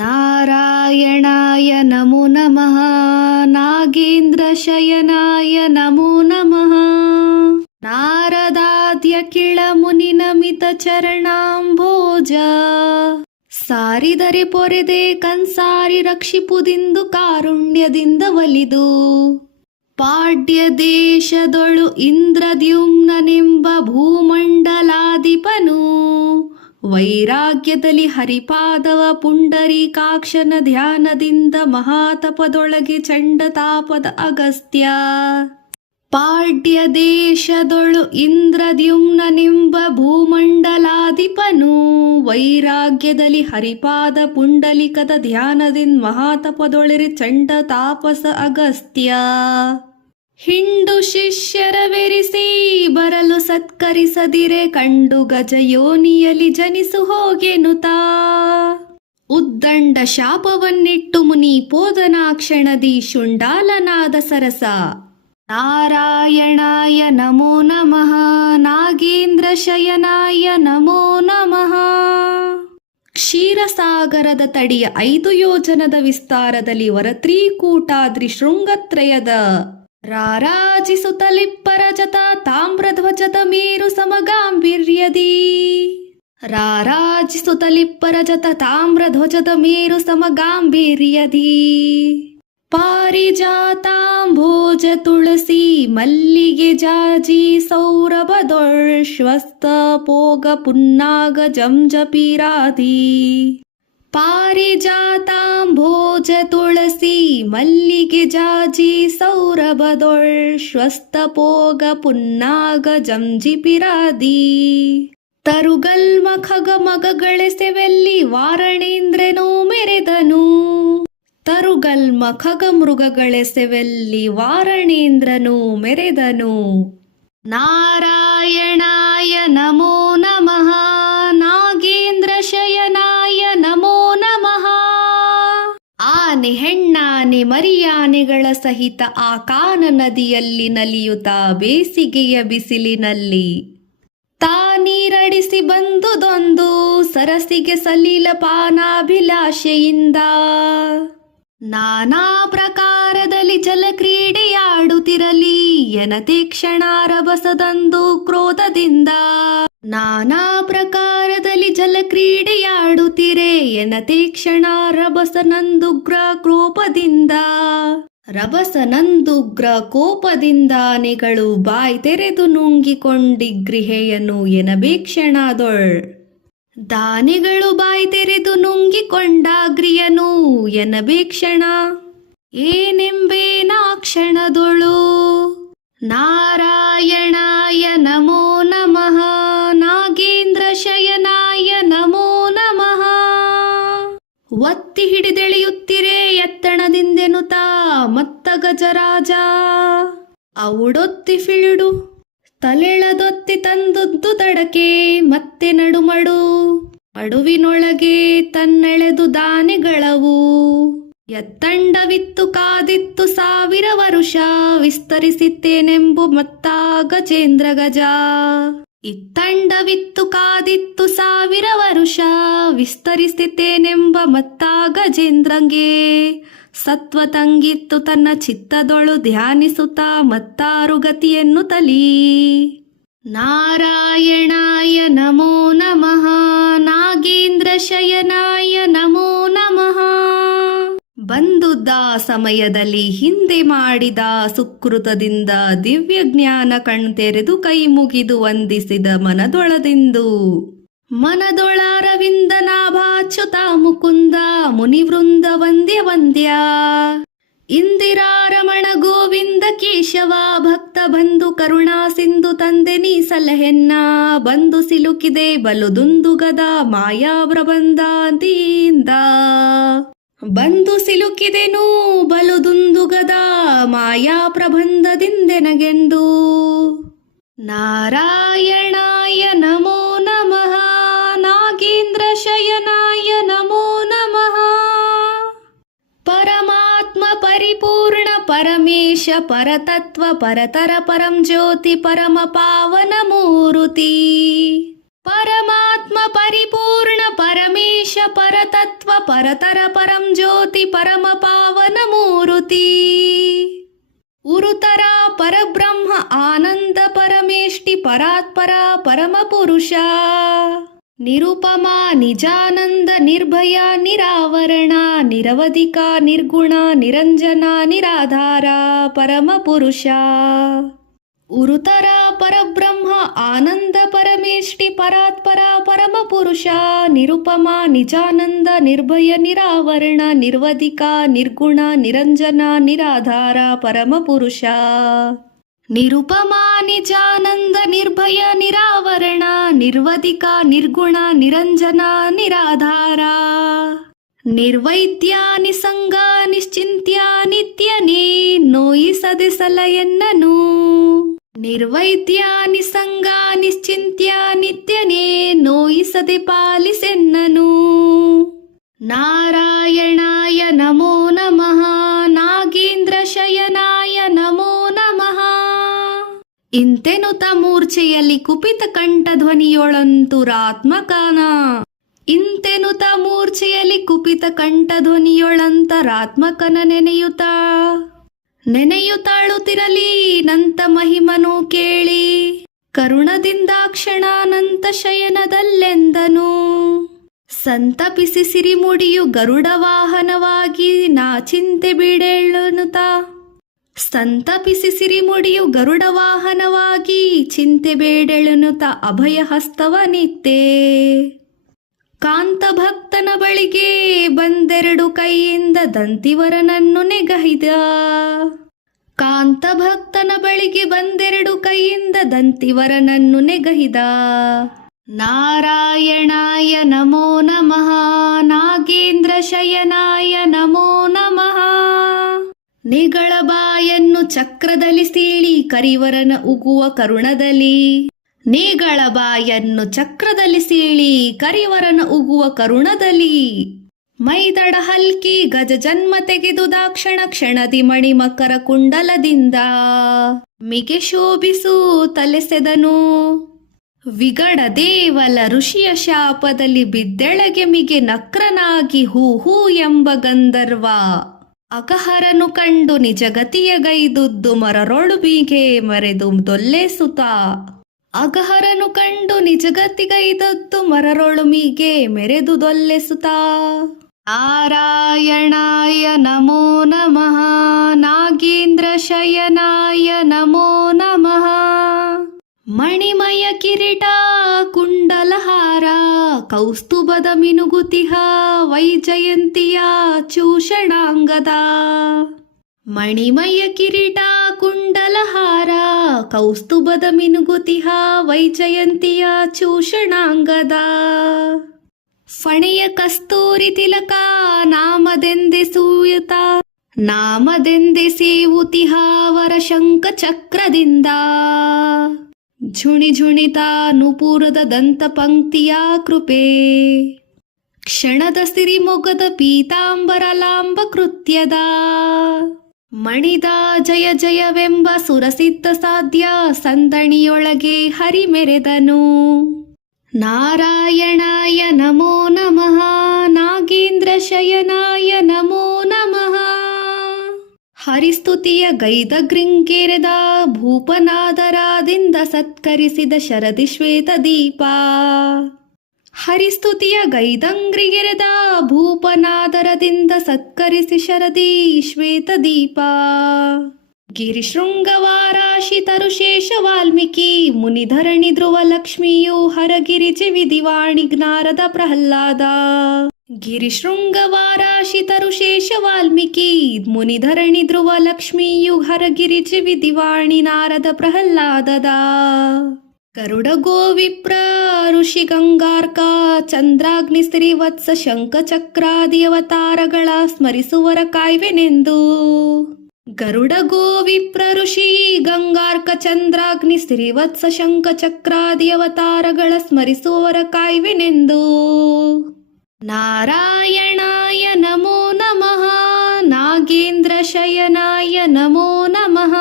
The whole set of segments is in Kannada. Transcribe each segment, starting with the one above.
ನಾರಾಯಣಾಯ ನಮೋ ನಮಃ. ನಾಗೇಂದ್ರಶಯನಾಯ ನಮೋ ನಮಃ. ನಾರದಾದ್ಯ ಕಿಳ ಮುನಿನಮಿತ ಚರಣಾಂಭೋಜ. ಸಾರಿದರೆ ಪೊರೆದೆ ಕನ್ಸಾರಿ ರಕ್ಷಿಪುದಿಂದು ಕಾರುಣ್ಯದಿಂದ ಒಲಿದು. ಪಾಡ್ಯ ದೇಶದೊಳು ಇಂದ್ರದ್ಯುಮ್ನನೆಂಬ ಭೂಮಂಡಲಾಧಿಪನು. ವೈರಾಗ್ಯದಲ್ಲಿ ಹರಿಪಾದವ ಪುಂಡರೀಕಾಕ್ಷನ ಧ್ಯಾನದಿಂದ ಮಹಾತಪದೊಳಗೆ ಚಂಡತಾಪದ ಅಗಸ್ತ್ಯ. ಪಾಡ್ಯ ದೇಶದೊಳು ಇಂದ್ರದ್ಯುಮ್ನನೆಂಬ ಭೂಮಂಡಲಾಧಿಪನು. ವೈರಾಗ್ಯದಲ್ಲಿ ಹರಿಪಾದ ಪುಂಡಲಿಕದ ಧ್ಯಾನದಿಂದ ಮಹಾತಪದೊಳರೆ ಚಂಡ ತಾಪಸ ಅಗಸ್ತ್ಯ. ಹಿಂಡು ಶಿಷ್ಯರವೆರಿಸಿ ಬರಲು ಸತ್ಕರಿಸದಿರೆ ಕಂಡು ಗಜ ಯೋನಿಯಲಿ ಜನಿಸು ಹೋಗೆನುತಾ. ಉದ್ದಂಡ ಶಾಪವನ್ನಿಟ್ಟು ಮುನಿ ಪೋದನಾಕ್ಷಣದಿ ಶುಂಡಾಲನಾದ ಸರಸ. ನಾರಾಯಣಾಯ ನಮೋ ನಮಃ. ನಾಗೇಂದ್ರ ಶಯನಾಯ ನಮೋ ನಮಃ. ಕ್ಷೀರಸಾಗರದ ತಡಿಯ 5 ಯೋಜನದ ವಿಸ್ತಾರದಲ್ಲಿ ವರತ್ರೀಕೂಟಾದ್ರಿ ಶೃಂಗತ್ರಯದ ರಾರಾಜಿಸುತ್ತಲಿಪ್ಪರ ಜತ ತಾಮ್ರಧ್ವಜದ ಮೇರು ಸಮಗಾಂಭೀರ್ಯದಿ. ರಾರಾಜಿಸುತ್ತಲಿಪ್ಪರ ಜತ ತಾಮ್ರಧ್ವಜದ ಮೇರು ಸಮಗಾಂಭೀರ್ಯದಿ. ಪಾರಿಜಾತಾಂಭೋಜ ತುಳಸಿ ಮಲ್ಲಿಗೆ ಜಾಜಿ ಸೌರಭದೊಳ್ಶ್ವಸ್ತ ಪೋಗ ಪುನ್ನಾಗ ಜಂಜಪೀರಾದಿ. ಪಾರಿಜಾತಾಂಭೋಜ ತುಳಸಿ ಮಲ್ಲಿಗೆ ಜಾಜಿ ಸೌರಭದೊಳ್ಶ್ವಸ್ತ ಪೋಗ ಪುನ್ನಾಗ ಜಂಜಿಪಿರಾದಿ. ತರುಗಲ್ಮ ಖಗ ಮಗಗಳೆಸೆವೆಲ್ಲಿ ವಾರಣೇಂದ್ರನೂ ಮೆರೆದನು. ತರುಗಲ್ಮ ಖಗ ಮೃಗಗಳೆಸೆವೆಲ್ಲಿ ವಾರಣೇಂದ್ರನು ಮೆರೆದನು. ನಾರಾಯಣಾಯ ನಮೋ ನಮಃ. ನಾಗೇಂದ್ರ ಶಯನಾಯ ನಮೋ ನಮಃ. ಆನೆ ಹೆಣ್ಣಾನೆ ಮರಿಯಾನೆಗಳ ಸಹಿತ ಆ ಕಾನ ನದಿಯಲ್ಲಿ ನಲಿಯುತ್ತಾ ಬೇಸಿಗೆಯ ಬಿಸಿಲಿನಲ್ಲಿ ತಾನೀರಡಿಸಿ ಬಂದುದೊಂದು ಸರಸಿಗೆ ಸಲೀಲ ಪಾನಾಭಿಲಾಷೆಯಿಂದ. ನಾನಾ ಪ್ರಕಾರದಲ್ಲಿ ಜಲಕ್ರೀಡೆಯಾಡುತ್ತಿರಲಿ ಎನತೆ ಕ್ಷಣಾರಭಸದಂದು ಕ್ರೋಧದಿಂದ. ನಾನಾ ಪ್ರಕಾರದಲ್ಲಿ ಜಲಕ್ರೀಡೆಯಾಡುತ್ತಿರೆ ಎನತೆ ಕ್ಷಣಾರಭಸನಂದುಗ್ರ ಕೋಪದಿಂದ. ರಭಸನಂದುಗ್ರ ಕೋಪದಿಂದಾನೆಗಳು ಬಾಯ್ ತೆರೆದು ನುಂಗಿಕೊಂಡಿಗೃಹೆಯನು ಎನಬೇಕ್ಷಣಾದೊಳ್. ದಾನೆಗಳು ಬಾಯ್ ತೆರೆದು ನುಂಗಿಕೊಂಡಾಗ್ರಿಯನು ಎನಬೇಕ್ಷಣ. ಏನೆಂಬೇನಾ ಕ್ಷಣದೊಳು. ನಾರಾಯಣಾಯ ನಮೋ ನಮಃ. ನಾಗೇಂದ್ರ ಶಯನಾಯ ನಮೋ ನಮಃ. ಒತ್ತಿ ಹಿಡಿದೆಳೆಯುತ್ತಿರೆ ಎತ್ತಣದಿಂದೆನುತಾ ಮತ್ತ ಗಜರಾಜ. ಔಡೊತ್ತಿ ಫಿಳುಡು ತಲೆಳದೊತ್ತಿ ತಂದುದ್ದು ತಡಕೆ ಮತ್ತೆ ನಡುಮಡು. ಅಡುವಿನೊಳಗೆ ತನ್ನೆಳೆದು ದಾನೆಗಳವು. ಎತ್ತಂಡವಿತ್ತು ಕಾದಿತ್ತು 1000 ವರುಷ ವಿಸ್ತರಿಸಿತ್ತೇನೆಂಬು ಮತ್ತ ಗಜೇಂದ್ರ ಗಜ. ಇತ್ತಂಡವಿತ್ತು ಕಾದಿತ್ತು 1000 ವರುಷ ವಿಸ್ತರಿಸಿತೇನೆಂಬ ಮತ್ತ ಗಜೇಂದ್ರಂಗೆ. ಸತ್ವ ತಂಗಿತ್ತು ತನ್ನ ಚಿತ್ತದೊಳು ಧ್ಯಾನಿಸುತ್ತಾ ಮತ್ತಾರು ಗತಿಯನ್ನು ತಲಿ. ನಾರಾಯಣಾಯ ನಮೋ ನಮಃ. ನಾಗೇಂದ್ರ ಶಯನಾಯ ನಮೋ ನಮಃ. ಬಂದುದ್ದ ಸಮಯದಲ್ಲಿ ಹಿಂದೆ ಮಾಡಿದ ಸುಕೃತದಿಂದ ದಿವ್ಯ ಜ್ಞಾನ ಕಣ್ತೆರೆದು ಕೈ ಮುಗಿದು ವಂದಿಸಿದ ಮನದೊಳದಿಂದು. ಮನದೊಳಾರವಿಂದ ನಾಭಾಚ್ಯುತ ಮುಕುಂದ ಮುನಿವೃಂದ ವಂದ್ಯ ವಂದ್ಯ. ಇಂದಿರಾರಮಣ ಗೋವಿಂದ ಕೇಶವ ಭಕ್ತ ಬಂಧು ಕರುಣಾ ಸಿಂಧು ತಂದೆ ನೀ ಸಲಹೆನ್ನ. ಬಂದು ಸಿಲುಕಿದೆ ಬಲು ದುಂದುಗದ ಮಾಯಾ ಪ್ರಬಂಧದಿಂದ. ಬಂದು ಸಿಲುಕಿದೆನು ಬಲು ದುಂದುಗದ ಮಾಯಾ ಪ್ರಬಂಧದಿಂದೆನಗೆಂದು. ನಾರಾಯಣಾಯ ನಮೋ ನಮಃ. ನಾಗೇಂದ್ರ ಶಯನಾಯ ನಮೋ ನಮಃ. ಪರಮಾತ್ಮ ಪರಿಪೂರ್ಣ ಪರಮೇಶ ಪರತತ್ವ ಪರತರ ಪರಂ ಜ್ಯೋತಿ ಪರಮ ಪಾವನ ಮೂರುತಿ. ಪರಮಾತ್ಮ ಪರಿಪೂರ್ಣ ಪರಮೇಶ ಪರತತ್ವ ಪರತರ ಪರಂ ಜ್ಯೋತಿ ಪರಮ ಪಾವನ ಮೂರುತಿ ಉರುತರ ಪರಬ್ರಹ್ಮ ಆನಂದ ಪರಮೇಷ್ಟಿ ಪರಾತ್ಪರ ಪರಮ ಪುರುಷ ನಿರುಪಮ ನಿಜಾನಂದ ನಿರ್ಭಯ ನಿರಾವರಣ ನಿರವಧಿಕ ನಿರ್ಗುಣ ನಿರಂಜನ ನಿರಾಧಾರ ಪರಮ ಪುರುಷ ಉರುತರ ಪರಬ್ರಹ್ಮ ಆನಂದ ಪರಮೇಷ್ಟಿ ಪರಾತ್ಪರ ಪರಮ ಪುರುಷ ನಿರುಪಮ ನಿಜಾನಂದ ನಿರ್ಭಯ ನಿರಾವರಣ ನಿರ್ವಧಿಕ ನಿರ್ಗುಣ ನಿರಂಜನ ನಿರಾಧಾರ ಪರಮ ಪುರುಷ ನಿರುಪಮ ನಿಜಾನಂದ ನಿರ್ಭಯ ನಿರಾವರಣ ನಿರ್ವಧಿಕ ನಿರ್ಗುಣ ನಿರಂಜನ ನಿರಾಧಾರ ನಿರ್ವೈದ್ಯ ನಿಸಂಗ ನಿಶ್ಚಿಂತ್ಯ ನಿತ್ಯನೇ ನೋಯಿಸದೆ ಸಲಯನ್ನನು ನಿರ್ವೈದ್ಯ ನಿಸಂಗ ನಿಶ್ಚಿಂತ್ಯ ನಿತ್ಯನೇ ನೋಯಿಸದೆ ಪಾಲಿಸೆನ್ನನು ನಾರಾಯಣಾಯ ನಮೋ ನಮಃ ನಾಗೇಂದ್ರ ಶಯನಾಯ ನಮೋ ನಮಃ ಇಂತೆನುತ ಮೂರ್ಛೆಯಲ್ಲಿ ಕುಪಿತ ಕಂಠಧ್ವನಿಯೊಳಂತುರಾತ್ಮಕನ ಇಂತೆನುತ ಮೂರ್ಛೆಯಲ್ಲಿ ಕುಪಿತ ಕಂಠಧ್ವನಿಯೊಳಂತರಾತ್ಮಕನ ನೆನೆಯುತ್ತಾಳುತ್ತಿರಲಿ ನಂತ ಮಹಿಮನು ಕೇಳಿ ಕರುಣದಿಂದಾಕ್ಷಣಾನಂತ ಶಯನದಲ್ಲೆಂದನು ಸಂತಪಿಸಿ ಸಿರಿಮುಡಿಯು ಗರುಡ ವಾಹನವಾಗಿ ನಾ ಚಿಂತೆ ಬಿಡೆಳುನುತ ಸಂತಪಿಸಿ ಸಿರಿಮುಡಿಯು ಗರುಡ ವಾಹನವಾಗಿ ಚಿಂತೆ ಬೇಡೆಳುನುತ ಅಭಯ ಹಸ್ತವನಿತ್ತೆ ಕಾಂತ ಭಕ್ತನ ಬಳಿಗೆ ಬಂದೆರಡು ಕೈಯಿಂದ ದಂತಿವರನನ್ನು ನೆಗಹಿದ ಕಾಂತ ಭಕ್ತನ ಬಳಿಗೆ ಬಂದೆರಡು ಕೈಯಿಂದ ದಂತಿವರನನ್ನು ನೆಗಹಿದ ನಾರಾಯಣಾಯ ನಮೋ ನಮಃ ನಾಗೇಂದ್ರ ಶಯನಾಯ ನಮೋ ನಮಃ ನಿಗಳ ಬಾಯನ್ನು ಚಕ್ರದಲ್ಲಿ ಸೀಳಿ ಕರಿವರನ ಉಗುವ ಕರುಣದಲ್ಲಿ ನೇಗಳ ಬಾಯನ್ನು ಚಕ್ರದಲ್ಲಿ ಸೀಳಿ ಕರಿವರನ ಉಗುವ ಕರುಣದಲ್ಲಿ ಮೈದಡ ಹಲ್ಕಿ ಗಜ ಜನ್ಮ ತೆಗೆದು ದಾಕ್ಷಣ ಕ್ಷಣದಿ ಮಣಿ ಮಕರ ಕುಂಡಲದಿಂದ ಮಿಗೆ ಶೋಭಿಸು ತಲೆಸೆದನು ವಿಗಡ ದೇವಲ ಋಷಿಯ ಶಾಪದಲ್ಲಿ ಬಿದ್ದೆಳಗೆ ಮಿಗೆ ನಕ್ರನಾಗಿ ಹೂ ಹೂ ಎಂಬ ಗಂಧರ್ವ ಅಕಹರನು ಕಂಡು ನಿಜಗತಿಯ ಗೈದುದ್ದು ಮರರೊಳು ಬೀಗೆ ಮರೆದು ದೊಲ್ಲೆಸುತ ಅಗಹರನು ಕಂಡು ನಿಜಗತಿಗೈದದ್ದು ಮರರೊಳು ಮೀಗೆ ಮೆರೆದು ದೊಲ್ಲೆಸುತ ನಾರಾಯಣಾಯ ನಮೋ ನಮಃ ನಾಗೇಂದ್ರ ಶಯನಾಯ ನಮೋ ನಮಃ ಮಣಿಮಯ ಕಿರೀಟ ಕುಂಡಲಹಾರ ಕೌಸ್ತುಭದ ಮಿನುಗುತಿಹ ವೈಜಯಂತಿಯ ಚೂಷಣಾಂಗದ ಮಣಿಮಯ ಕಿರೀಟ ಕುಂಡಲಹಾರ ಕೌಸ್ತುಭದ ಮಿನುಗುತಿಹ ವೈಜಯಂತಿಯ ಚೂಷಣಾಂಗದ ಫಣೆಯ ಕಸ್ತೂರಿ ತಿಲಕ ನಾಮದೆಂದೆಸೂಯುತ ನಾಮದೆಂದೆಸೇವುತಿಹ ವರ ಶಂಖ ಚಕ್ರದಿಂದ ಝುಣಿ ಝುಣಿತ ನುಪುರದ ದಂತ ಪಂಕ್ತಿಯ ಕೃಪೆ ಕ್ಷಣದ ಸಿರಿಮೊಗದ ಪೀತಾಂಬರ ಲಾಂಬ ಕೃತ್ಯದ ಮಣಿದ ಜಯ ಜಯವೆಂಬ ಸುರಸಿದ್ಧ ಸಾಧ್ಯ ಸಂದಣಿಯೊಳಗೆ ಹರಿಮೆರೆದನು ನಾರಾಯಣಾಯ ನಮೋ ನಮಃ ನಾಗೇಂದ್ರ ಶಯನಾಯ ನಮೋ ನಮಃ ಹರಿಸ್ತುತಿಯ ಗೈದ ಗೃಂಗೆರೆದ ಭೂಪನಾದರಾದಿಂದ ಸತ್ಕರಿಸಿದ ಶರದಿ ಶ್ವೇತ ದೀಪ ಹರಿಸ್ತುತಿಯ ಗೈದಂಗ್ರಿಗೆರೆದ ಭೂಪನಾದರದಿಂದ ಸತ್ಕರಿಸಿ ಶರದಿ ಶ್ವೇತ ದೀಪ ಗಿರಿಶೃಂಗವಾರಾಶಿ ತರುಶೇಷ ವಾಲ್ಮೀಕಿ ಮುನಿಧರಣಿ ಧ್ರುವ ಲಕ್ಷ್ಮಿಯು ಹರಗಿರಿ ಚಿವಿದಿವಾಣಿ ಜ್ಞಾರದ ಪ್ರಹ್ಲಾದ ಗಿರಿಶೃಂಗವಾರಾಶಿ ತರುಶೇಷ ವಾಲ್ಮೀಕಿ ಮುನಿಧರಣಿ ಧ್ರುವ ಲಕ್ಷ್ಮಿಯು ಹರಗಿರಿ ಚಿವಿದಿವಾಣಿ ನಾರದ ಪ್ರಹ್ಲಾದದ ಗರುಡ ಗೋವಿಪ್ರ ಋಷಿ ಗಂಗಾರ್ಕ ಚಂದ್ರಾಗ್ನಿ ಶ್ರೀವತ್ಸ ಶಂಖ ಚಕ್ರಾದಿ ಅವತಾರಗಳ ಸ್ಮರಿಸುವರ ಕಾಯ್ವೆನೆಂದು ಗರುಡ ಗೋವಿಪ್ರ ಋಷಿ ಗಂಗಾರ್ಕ ಚಂದ್ರಾಗ್ನಿ ಶ್ರೀವತ್ಸ ಶಂಖ ಚಕ್ರಾದಿ ಅವತಾರಗಳ ಸ್ಮರಿಸುವವರ ಕಾಯ್ವೆನೆಂದು ನಾರಾಯಣಾಯ ನಮೋ ನಮಃ ನಾಗೇಂದ್ರ ಶಯನಾಯ ನಮೋ ನಮಃ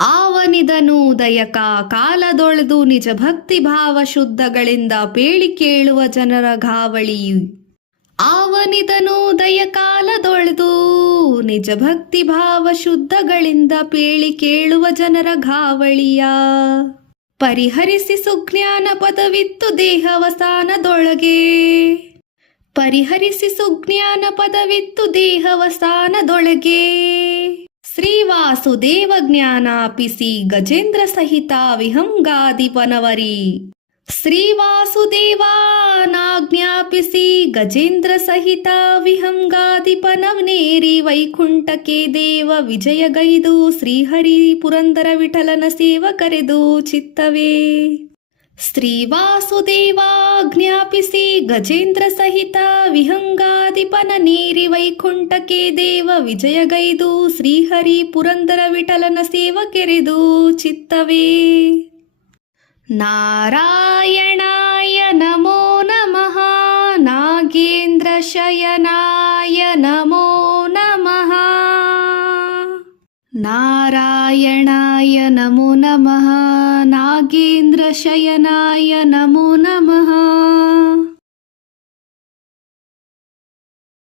ಆವನಿದ ಆವನಿದನೂದಯಕ ಕಾಲದೊಳೆದು ನಿಜ ಭಕ್ತಿ ಭಾವ ಶುದ್ಧಗಳಿಂದ ಪೇಳಿ ಕೇಳುವ ಜನರ ಘಾವಳಿ. ಆವನಿದನೂದಯ ಕಾಲದೊಳೆದು ನಿಜ ಭಕ್ತಿ ಭಾವ ಶುದ್ಧಗಳಿಂದ ಪೇಳಿ ಕೇಳುವ ಜನರ ಘಾವಳಿಯ. ಪರಿಹರಿಸಿ ಸುಜ್ಞಾನ ಪದವಿತ್ತು ದೇಹವಸಾನದೊಳಗೆ. ಪರಿಹರಿಸಿ ಸುಜ್ಞಾನ ಪದವಿತ್ತು ದೇಹವಸಾನದೊಳಗೆ. ಶ್ರೀವಾಸುದೇವ ಜ್ಞಾನಾಪಿಸಿ ಗಜೇಂದ್ರ ಸಹಿತ ವಿಹಂಗಾದಿಪನವರಿ. ಶ್ರೀವಾಸುದೇವಾನಾಜ್ಞಾಪಿಸಿ ಗಜೇಂದ್ರ ಸಹಿತ ವಿಹಂಗಾದಿಪನವನೇರಿ ವೈಕುಂಠಕ್ಕೆ ದೇವ ವಿಜಯಗೈದು ಶ್ರೀಹರಿ ಪುರಂದರ ವಿಠಲನ ಸೇವಕರೆದು ಚಿತ್ತವೇ. ಶ್ರೀವಾಸುದೇವಾಜ್ಞಾಪಿಸಿ ಗಜೇಂದ್ರ ಸಹಿತ ವಿಹಂಗಾದಿಪನ ನೇರಿ ವೈಕುಂಠಕ್ಕೆ ದೇವ ವಿಜಯಗೈದು ಶ್ರೀಹರಿ ಪುರಂದರ ವಿಠಲನ ಸೇವಕರೆದು ಚಿತ್ತವೇ. ನಾರಾಯಣಾಯ ನಮೋ ನಮಃ. ನಾಗೇಂದ್ರ ಶಯನಾಯ ನಮೋ ನಮಃ. ನಾರಾಯಣಾಯ ನಮೋ ನಮಃ. ನಾಗೇಂದ್ರ ಶಯನಾಯ ನಮೋ ನಮಃ.